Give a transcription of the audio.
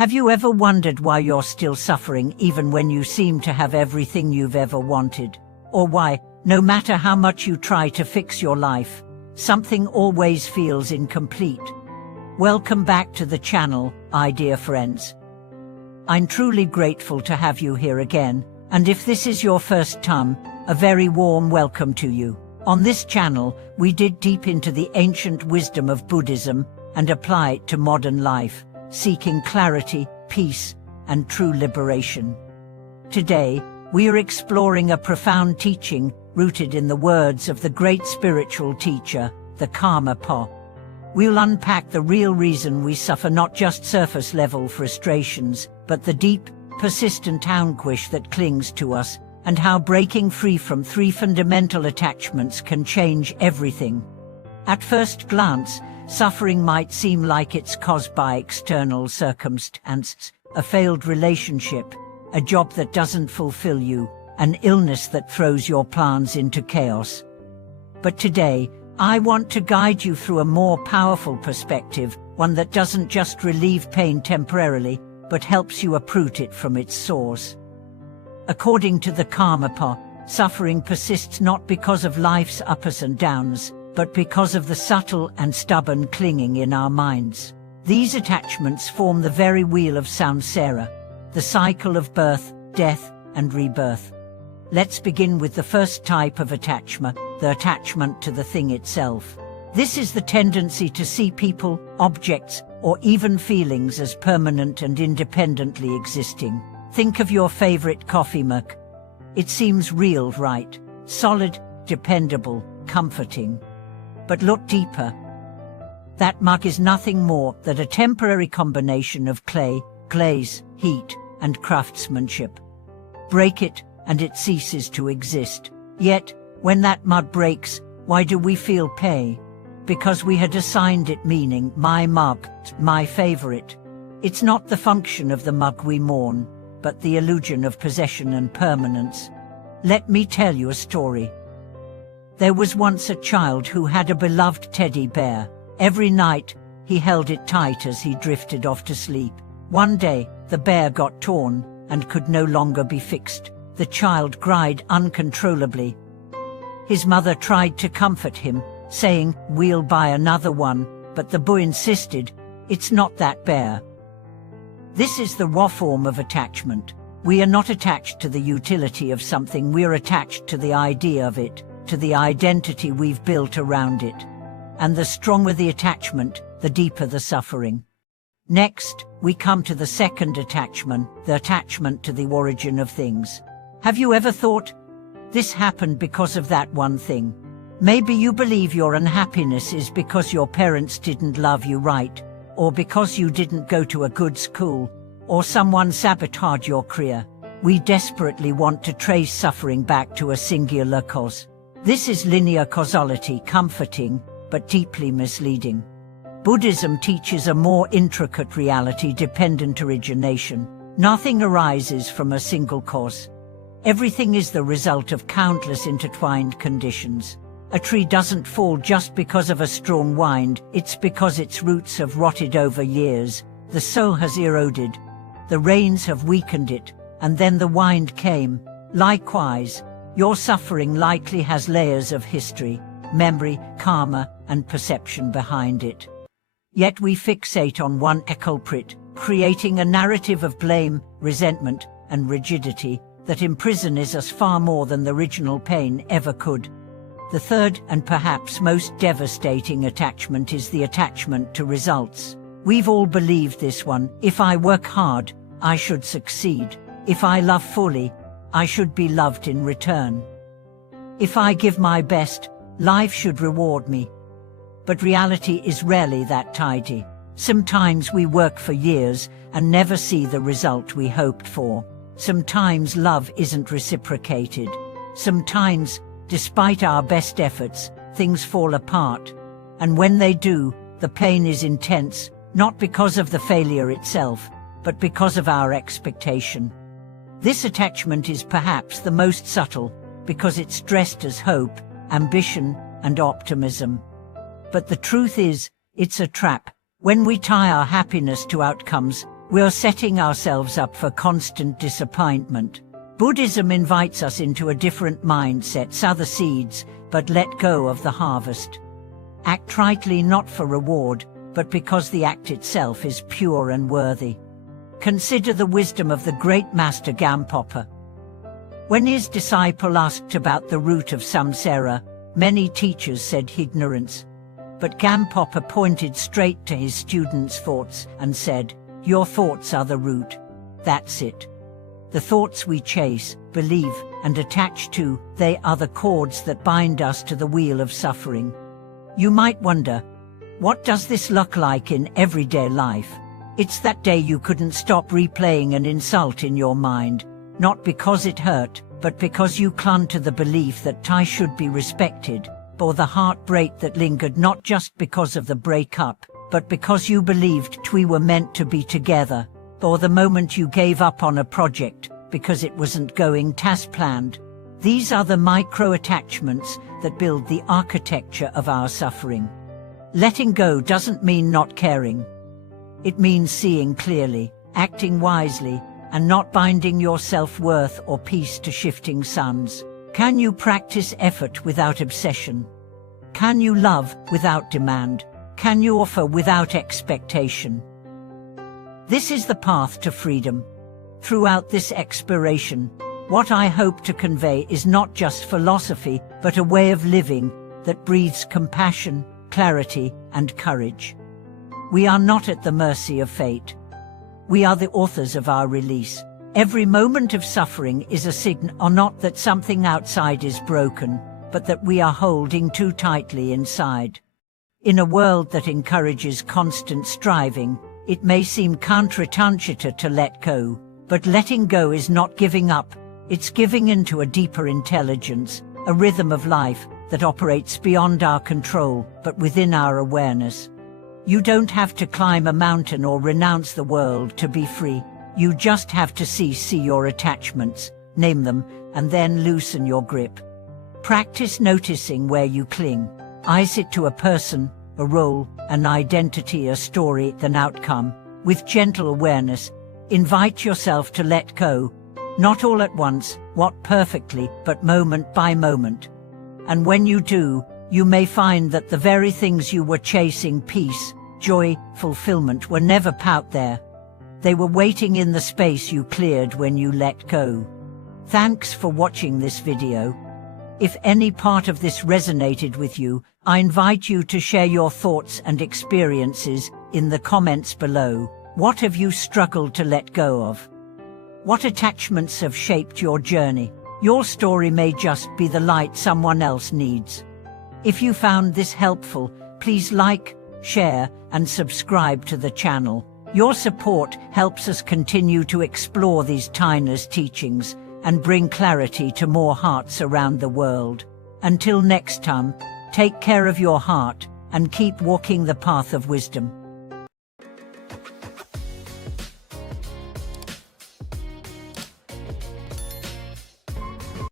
Have you ever wondered why you're still suffering even when you seem to have everything you've ever wanted? Or why, no matter how much you try to fix your life, something always feels incomplete? Welcome back to the channel, dear friends. I'm truly grateful to have you here again, and if this is your first time, a very warm welcome to you. On this channel, we dig deep into the ancient wisdom of Buddhism and apply it to modern life, seeking clarity, peace, and true liberation. Today, we are exploring a profound teaching rooted in the words of the great spiritual teacher, the Karma Pa. We'll unpack the real reason we suffer, not just surface-level frustrations, but the deep, persistent anguish that clings to us, and how breaking free from three fundamental attachments can change everything. At first glance, suffering might seem like it's caused by external circumstances, a failed relationship, a job that doesn't fulfill you, an illness that throws your plans into chaos. But today, I want to guide you through a more powerful perspective, one that doesn't just relieve pain temporarily, but helps you uproot it from its source. According to the Karma Pa, suffering persists not because of life's ups and downs, but because of the subtle and stubborn clinging in our minds. These attachments form the very wheel of samsara, the cycle of birth, death, and rebirth. Let's begin with the first type of attachment, the attachment to the thing itself. This is the tendency to see people, objects, or even feelings as permanent and independently existing. Think of your favorite coffee mug. It seems real, right? Solid, dependable, comforting. But look deeper. That mug is nothing more than a temporary combination of clay, glaze, heat, and craftsmanship. Break it, and it ceases to exist. Yet, when that mug breaks, why do we feel pain? Because we had assigned it meaning, my mug, my favorite. It's not the function of the mug we mourn, but the illusion of possession and permanence. Let me tell you a story. There was once a child who had a beloved teddy bear. Every night, he held it tight as he drifted off to sleep. One day, the bear got torn and could no longer be fixed. The child cried uncontrollably. His mother tried to comfort him, saying, "We'll buy another one," but the boy insisted, "It's not that bear." This is the raw form of attachment. We are not attached to the utility of something, we are attached to the idea of it, to the identity we've built around it. And the stronger the attachment, the deeper the suffering. Next, we come to the second attachment, the attachment to the origin of things. Have you ever thought, this happened because of that one thing? Maybe you believe your unhappiness is because your parents didn't love you right, or because you didn't go to a good school, or someone sabotaged your career. We desperately want to trace suffering back to a singular cause. This is linear causality, comforting, but deeply misleading. Buddhism teaches a more intricate reality-dependent origination. Nothing arises from a single cause. Everything is the result of countless intertwined conditions. A tree doesn't fall just because of a strong wind, it's because its roots have rotted over years, the soil has eroded, the rains have weakened it, and then the wind came. Likewise, your suffering likely has layers of history, memory, karma, and perception behind it. Yet we fixate on one culprit, creating a narrative of blame, resentment, and rigidity that imprisons us far more than the original pain ever could. The third and perhaps most devastating attachment is the attachment to results. We've all believed this one: if I work hard, I should succeed. If I love fully, I should be loved in return. If I give my best, life should reward me. But reality is rarely that tidy. Sometimes we work for years and never see the result we hoped for. Sometimes love isn't reciprocated. Sometimes, despite our best efforts, things fall apart. And when they do, the pain is intense, not because of the failure itself, but because of our expectation. This attachment is perhaps the most subtle, because it's dressed as hope, ambition, and optimism. But the truth is, it's a trap. When we tie our happiness to outcomes, we're setting ourselves up for constant disappointment. Buddhism invites us into a different mindset. Sow the seeds, but let go of the harvest. Act rightly not for reward, but because the act itself is pure and worthy. Consider the wisdom of the great master Gampopa. When his disciple asked about the root of samsara, many teachers said ignorance. But Gampopa pointed straight to his student's thoughts and said, "Your thoughts are the root. That's it. The thoughts we chase, believe, and attach to, they are the cords that bind us to the wheel of suffering." You might wonder, what does this look like in everyday life? It's that day you couldn't stop replaying an insult in your mind, not because it hurt, but because you clung to the belief that ties should be respected, or the heartbreak that lingered not just because of the breakup, but because you believed we were meant to be together, or the moment you gave up on a project because it wasn't going as planned. These are the micro-attachments that build the architecture of our suffering. Letting go doesn't mean not caring. It means seeing clearly, acting wisely, and not binding your self-worth or peace to shifting suns. Can you practice effort without obsession? Can you love without demand? Can you offer without expectation? This is the path to freedom. Throughout this exploration, what I hope to convey is not just philosophy, but a way of living that breathes compassion, clarity, and courage. We are not at the mercy of fate. We are the authors of our release. Every moment of suffering is a signal not that something outside is broken, but that we are holding too tightly inside. In a world that encourages constant striving, it may seem counterintuitive to let go, but letting go is not giving up. It's giving into a deeper intelligence, a rhythm of life that operates beyond our control, but within our awareness. You don't have to climb a mountain or renounce the world to be free. You just have to see your attachments, name them, and then loosen your grip. Practice noticing where you cling. Is it to a person, a role, an identity, a story, an outcome? With gentle awareness, invite yourself to let go, not all at once, not perfectly, but moment by moment. And when you do, you may find that the very things you were chasing, peace, joy, fulfillment, were never out there. They were waiting in the space you cleared when you let go. Thanks for watching this video. If any part of this resonated with you, I invite you to share your thoughts and experiences in the comments below. What have you struggled to let go of? What attachments have shaped your journey? Your story may just be the light someone else needs. If you found this helpful, please like, share, and subscribe to the channel. Your support helps us continue to explore these timeless teachings and bring clarity to more hearts around the world. Until next time, take care of your heart and keep walking the path of wisdom.